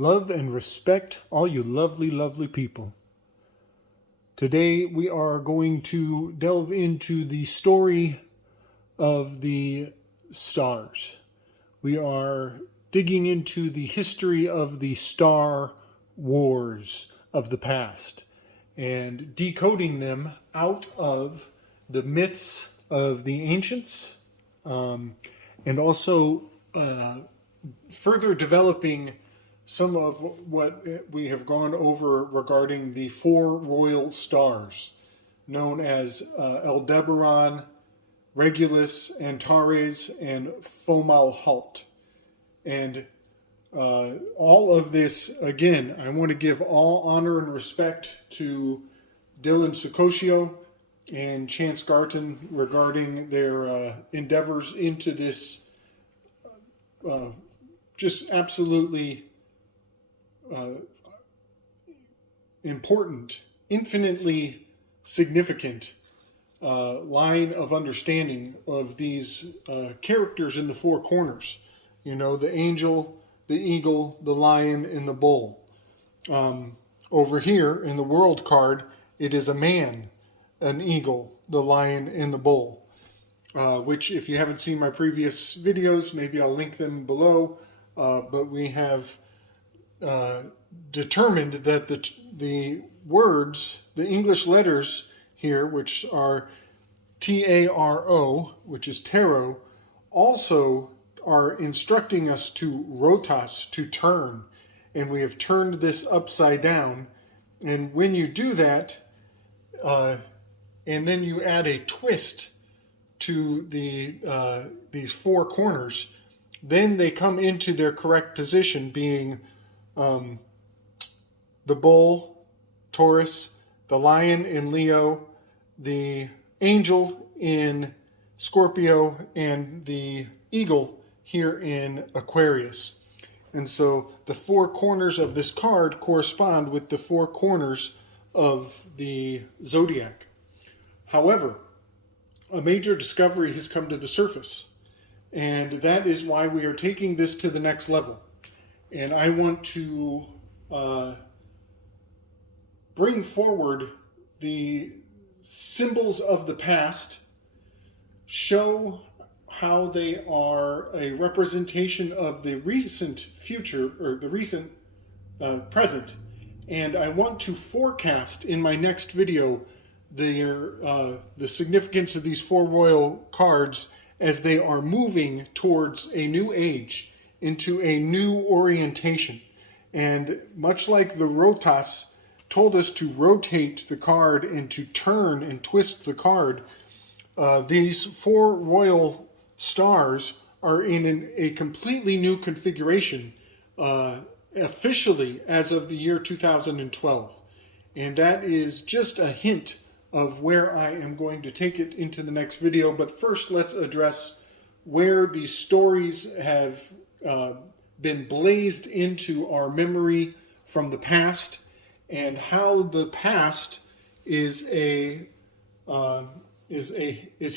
Love and respect all you lovely, lovely people. Today we are going to delve into the story of the stars. We are digging into the history of the Star Wars of the past and decoding them out of the myths of the ancients, and also further developing some of what we have gone over regarding the four royal stars, known as Aldebaran, Regulus, Antares, and Fomalhaut. And all of this, again, I want to give all honor and respect to Dylan Sicosio and Chance Garton regarding their endeavors into this just absolutely important, infinitely significant line of understanding of these characters in the four corners. You know, the angel, the eagle, the lion, and the bull. Over here in the world card, it is a man, an eagle, the lion, and the bull. Which, if you haven't seen my previous videos, maybe I'll link them below. But we have determined that the words, the English letters here, which are T-A-R-O, which is tarot, also are instructing us to rotas, to turn. And we have turned this upside down. And when you do that, and then you add a twist to these four corners, then they come into their correct position, being the bull, Taurus, the lion in Leo, the angel in Scorpio, and the eagle here in Aquarius. And so the four corners of this card correspond with the four corners of the zodiac. However, a major discovery has come to the surface, and that is why we are taking this to the next level. And I want to bring forward the symbols of the past, show how they are a representation of the recent future, or the recent present, and I want to forecast in my next video the significance of these four royal cards as they are moving towards a new age, into a new orientation. And much like the rotas told us to rotate the card and to turn and twist the card, these four royal stars are in a completely new configuration, officially as of the year 2012. And that is just a hint of where I am going to take it into the next video. But first, let's address where these stories have been blazed into our memory from the past, and how the past is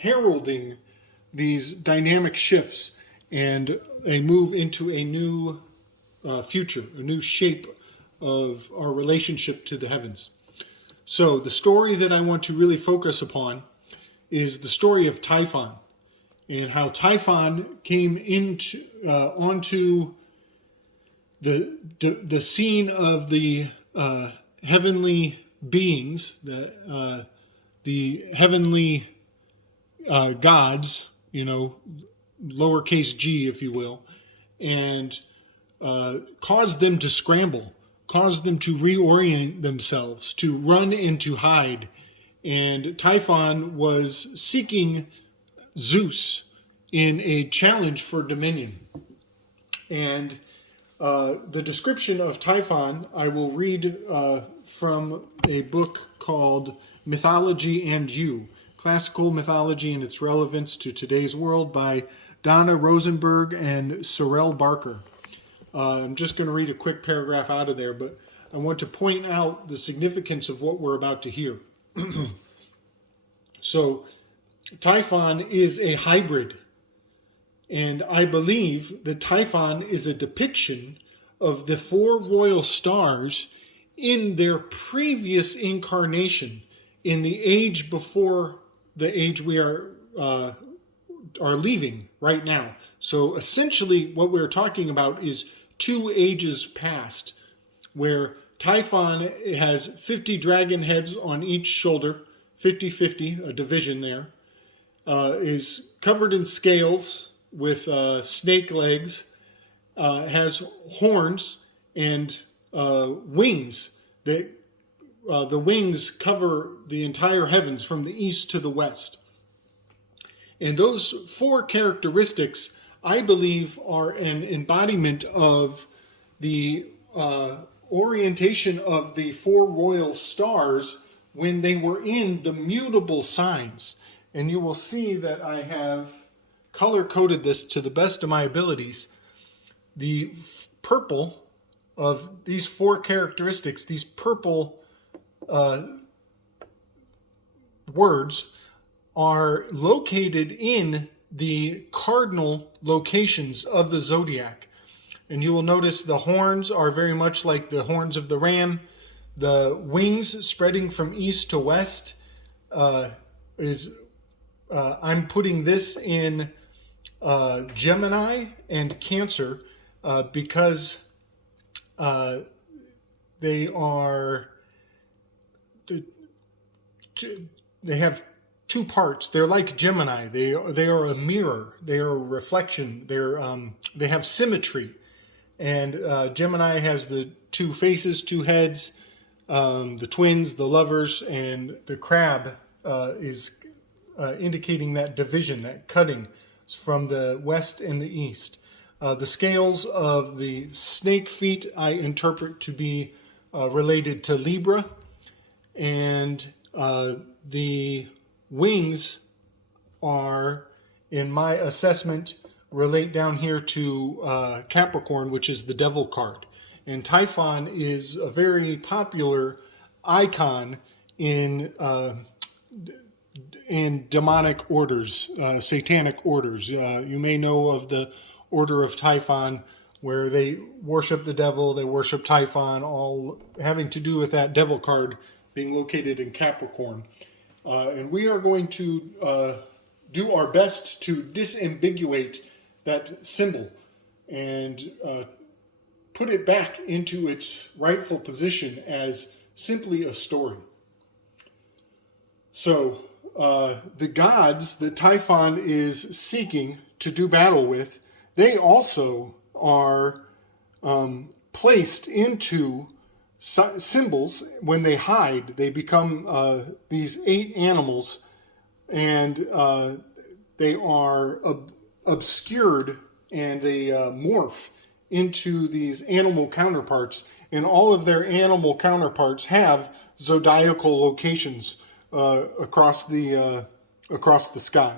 heralding these dynamic shifts and a move into a new future, a new shape of our relationship to the heavens. So the story that I want to really focus upon is the story of Typhon, and how Typhon came into onto the scene of the heavenly beings, the heavenly gods, you know, lowercase g, if you will, and caused them to scramble, caused them to reorient themselves, to run and to hide. And Typhon was seeking Zeus in a challenge for dominion. And the description of Typhon I will read from a book called Mythology and You, Classical Mythology and Its Relevance to Today's World by Donna Rosenberg and Sorrel Barker. I'm just going to read a quick paragraph out of there, but I want to point out the significance of what we're about to hear. So, Typhon is a hybrid, and I believe that Typhon is a depiction of the four royal stars in their previous incarnation, in the age before the age we are leaving right now. So essentially what we're talking about is 2 ages past, where Typhon has 50 dragon heads on each shoulder, 50-50, a division there, is covered in scales with snake legs, has horns and wings. The wings cover the entire heavens from the east to the west. And those 4 characteristics, I believe, are an embodiment of the orientation of the 4 royal stars when they were in the mutable signs. And you will see that I have color-coded this to the best of my abilities. The purple of these 4 characteristics, these purple words, are located in the cardinal locations of the zodiac. And you will notice the horns are very much like the horns of the ram. The wings spreading from east to west I'm putting this in Gemini and Cancer because they have 2 parts. They're like Gemini. They are a mirror. They are a reflection. They have symmetry. And Gemini has the 2 faces, 2 heads, the twins, the lovers, and the crab is indicating that division, that cutting from the west and the east. The scales of the snake feet I interpret to be related to Libra, and the wings are, in my assessment, relate down here to Capricorn, which is the devil card. And Typhon is a very popular icon in demonic orders, satanic orders. You may know of the Order of Typhon, where they worship the devil, they worship Typhon, all having to do with that devil card being located in Capricorn. And we are going to do our best to disambiguate that symbol and put it back into its rightful position as simply a story. So the gods that Typhon is seeking to do battle with, they also are placed into symbols. When they hide, they become these 8 animals, and they are obscured, and they morph into these animal counterparts, and all of their animal counterparts have zodiacal locations across the sky.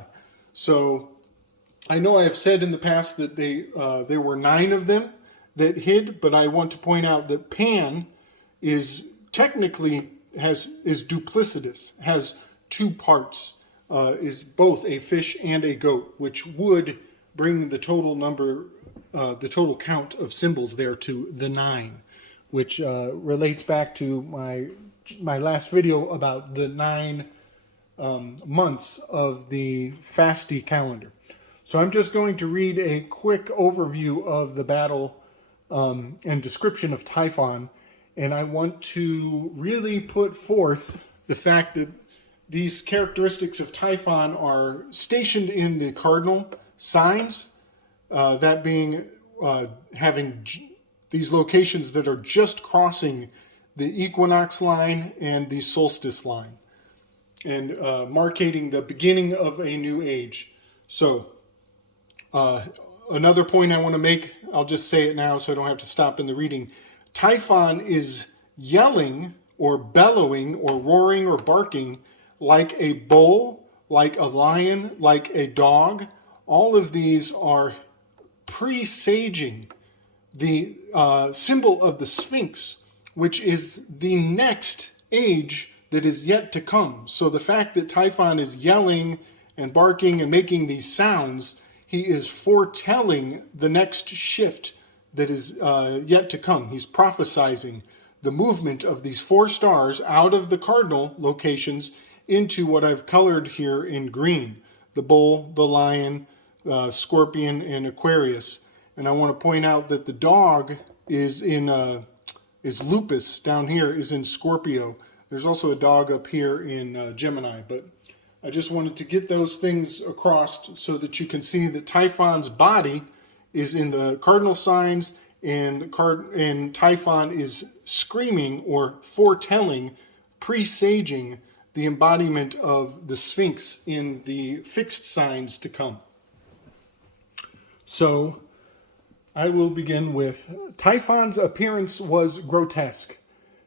So I know I have said in the past that there were 9 of them that hid, but I want to point out that Pan is technically is duplicitous, has 2 parts, is both a fish and a goat, which would bring the total number, the total count of symbols there to the 9, which relates back to my last video about the 9 months of the Fasti calendar. So I'm just going to read a quick overview of the battle and description of Typhon, and I want to really put forth the fact that these characteristics of Typhon are stationed in the cardinal signs, that being having these locations that are just crossing the equinox line and the solstice line, and marking the beginning of a new age. So another point I want to make, I'll just say it now so I don't have to stop in the reading. Typhon is yelling or bellowing or roaring or barking like a bull, like a lion, like a dog. All of these are presaging the symbol of the Sphinx, which is the next age that is yet to come. So the fact that Typhon is yelling and barking and making these sounds, he is foretelling the next shift that is yet to come. He's prophesizing the movement of these 4 stars out of the cardinal locations into what I've colored here in green: the bull, the lion, scorpion, and Aquarius. And I want to point out that the dog is Lupus down here, is in Scorpio. There's also a dog up here in Gemini, but I just wanted to get those things across so that you can see that Typhon's body is in the cardinal signs, and Typhon is screaming or foretelling, presaging the embodiment of the Sphinx in the fixed signs to come. So I will begin with Typhon's appearance was grotesque.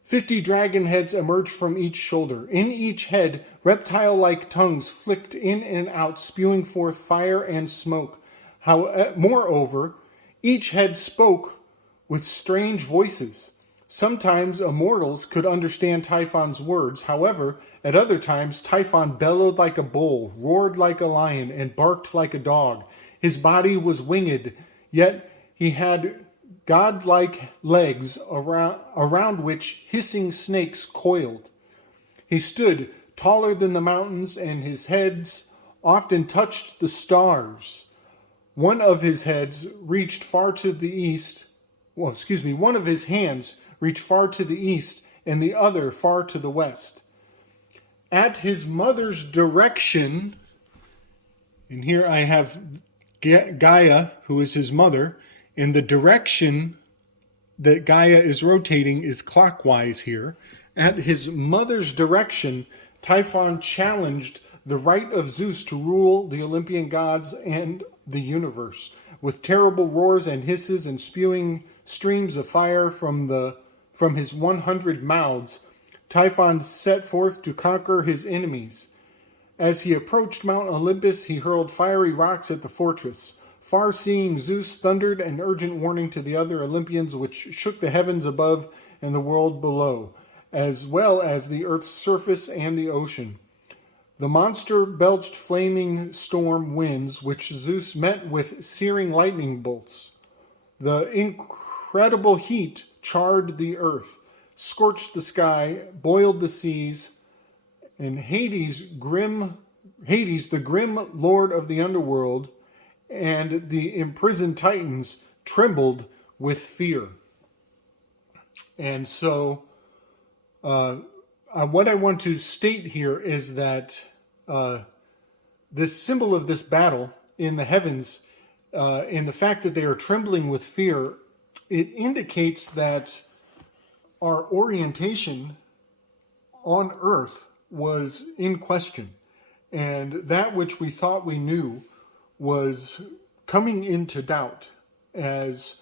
50 dragon heads emerged from each shoulder. In each head, reptile-like tongues flicked in and out, spewing forth fire and smoke. Moreover, each head spoke with strange voices. Sometimes immortals could understand Typhon's words. However, at other times, Typhon bellowed like a bull, roared like a lion, and barked like a dog. His body was winged, yet he had godlike legs around which hissing snakes coiled. He stood taller than the mountains, and his heads often touched the stars. One of his heads reached far to the east. One of his hands reached far to the east, and the other far to the west. At his mother's direction, and here I have Gaia, who is his mother, and the direction that Gaia is rotating is clockwise here. At his mother's direction, Typhon challenged the right of Zeus to rule the Olympian gods and the universe. With terrible roars and hisses and spewing streams of fire from his 100 mouths, Typhon set forth to conquer his enemies. As he approached Mount Olympus, he hurled fiery rocks at the fortress. Far-seeing Zeus thundered an urgent warning to the other Olympians, which shook the heavens above and the world below, as well as the earth's surface and the ocean. The monster belched flaming storm winds, which Zeus met with searing lightning bolts. The incredible heat charred the earth, scorched the sky, boiled the seas, and Hades, the grim lord of the underworld, and the imprisoned Titans trembled with fear. And so what I want to state here is that this symbol of this battle in the heavens, and the fact that they are trembling with fear, it indicates that our orientation on earth was in question. And that which we thought we knew was coming into doubt, as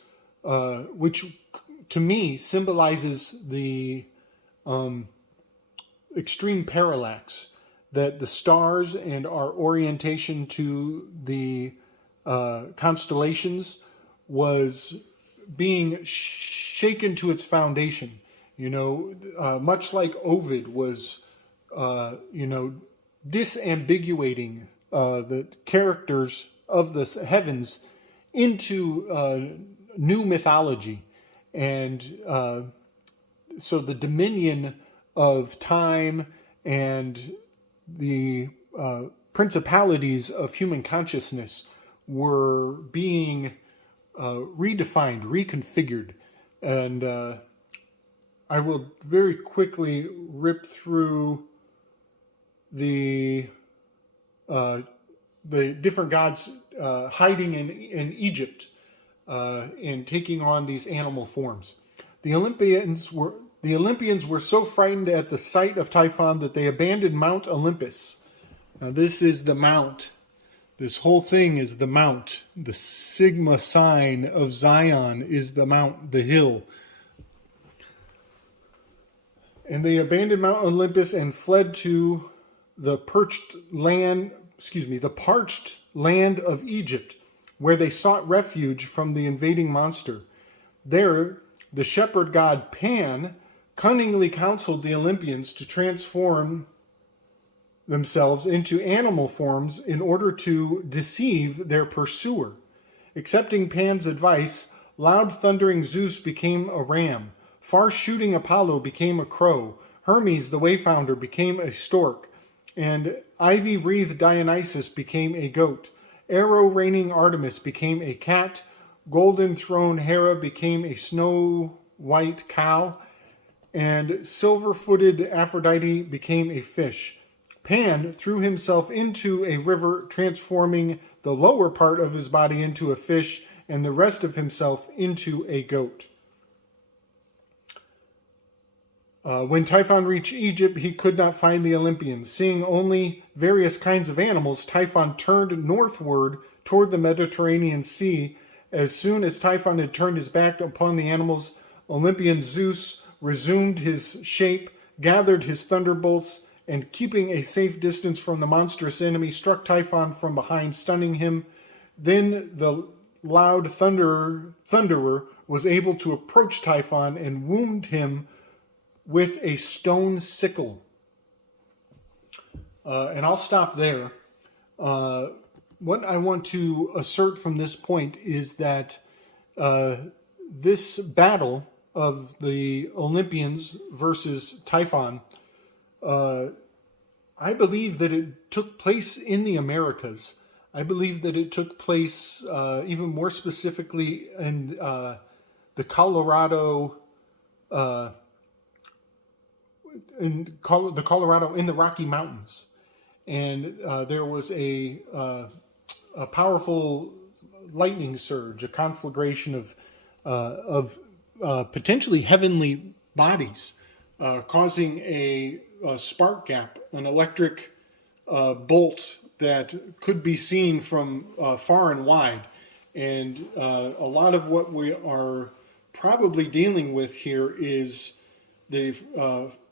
which to me symbolizes the extreme parallax that the stars and our orientation to the constellations was being shaken to its foundation. Much like Ovid was, disambiguating the characters of the heavens into new mythology. And so the dominion of time and the principalities of human consciousness were being redefined, reconfigured. And I will very quickly rip through the different gods hiding in Egypt and taking on these animal forms. The Olympians were so frightened at the sight of Typhon that they abandoned Mount Olympus. Now this is the mount. This whole thing is the mount. The sigma sign of Zion is the mount, the hill. And they abandoned Mount Olympus and fled to the parched land of Egypt, where they sought refuge from the invading monster. There, the shepherd god Pan cunningly counseled the Olympians to transform themselves into animal forms in order to deceive their pursuer. Accepting Pan's advice, Loud thundering Zeus became a ram. Far-shooting Apollo became a crow. Hermes, the wayfounder, became a stork. And ivy-wreathed Dionysus became a goat. Arrow-raining Artemis became a cat. Golden-throned Hera became a snow-white cow. And silver-footed Aphrodite became a fish. Pan threw himself into a river, transforming the lower part of his body into a fish and the rest of himself into a goat. When Typhon reached Egypt, he could not find the Olympians. Seeing only various kinds of animals, Typhon turned northward toward the Mediterranean Sea. As soon as Typhon had turned his back upon the animals, Olympian Zeus resumed his shape, gathered his thunderbolts, and keeping a safe distance from the monstrous enemy, struck Typhon from behind, stunning him. Then the loud thunderer was able to approach Typhon and wound him with a stone sickle. And I'll stop there. What I want to assert from this point is that this battle of the Olympians versus Typhon, I believe that it took place in the Americas. I believe that it took place even more specifically in the Colorado, in the Rocky Mountains, and there was a powerful lightning surge, a conflagration of potentially heavenly bodies, causing a spark gap, an electric bolt that could be seen from far and wide. And a lot of what we are probably dealing with here is the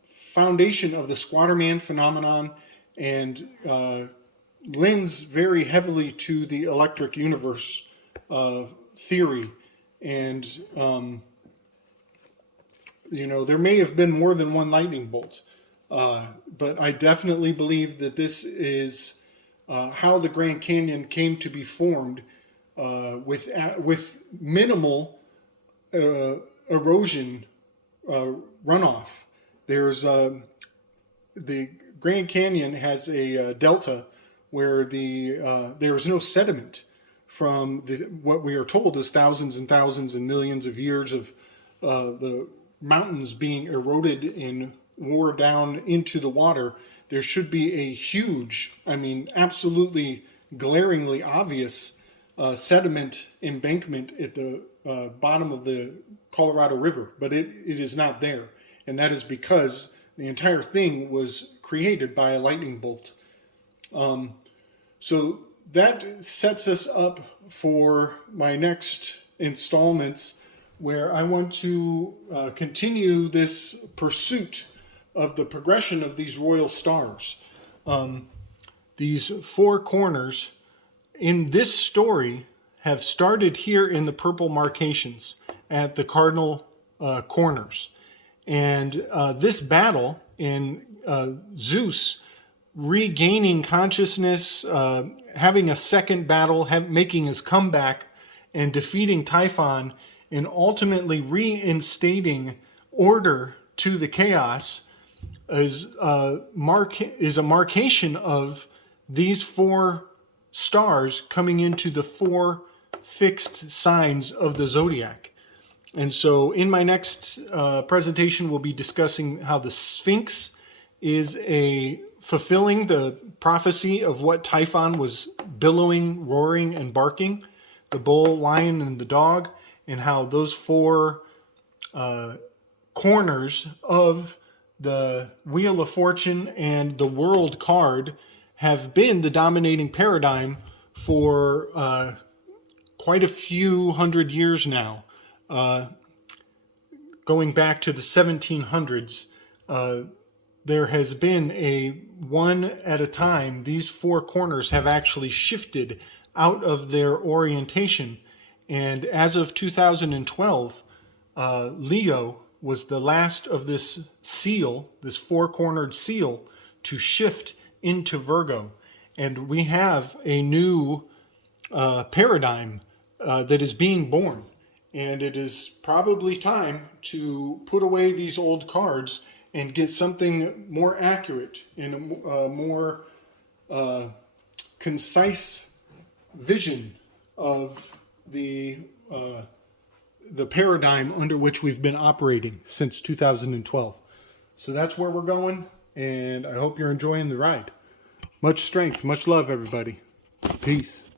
foundation of the squatter man phenomenon, and lends very heavily to the electric universe theory. And there may have been more than one lightning bolt, but I definitely believe that this is how the Grand Canyon came to be formed, with minimal erosion runoff. There's the Grand Canyon has a delta where there is no sediment from what we are told is thousands and thousands and millions of years of the mountains being eroded and wore down into the water. There should be a huge, absolutely glaringly obvious sediment embankment at the bottom of the Colorado River, but it is not there. And that is because the entire thing was created by a lightning bolt. So that sets us up for my next installments, where I want to continue this pursuit of the progression of these royal stars. These four corners in this story have started here in the purple marcations at the cardinal corners. And this battle in Zeus regaining consciousness, having a second battle, making his comeback and defeating Typhon, and ultimately reinstating order to the chaos is a marcation of these four stars coming into the four fixed signs of the zodiac. And so in my next presentation, we'll be discussing how the Sphinx is fulfilling the prophecy of what Typhon was billowing, roaring, and barking, the bull, lion, and the dog, and how those four corners of the Wheel of Fortune and the World card have been the dominating paradigm for quite a few hundred years now. Going back to the 1700s, there has been a one at a time. These four corners have actually shifted out of their orientation. And as of 2012, Leo was the last of this seal, this four-cornered seal, to shift into Virgo. And we have a new paradigm that is being born. And it is probably time to put away these old cards and get something more accurate and a more concise vision of the paradigm under which we've been operating since 2012. So that's where we're going, and I hope you're enjoying the ride. Much strength, much love, everybody. Peace.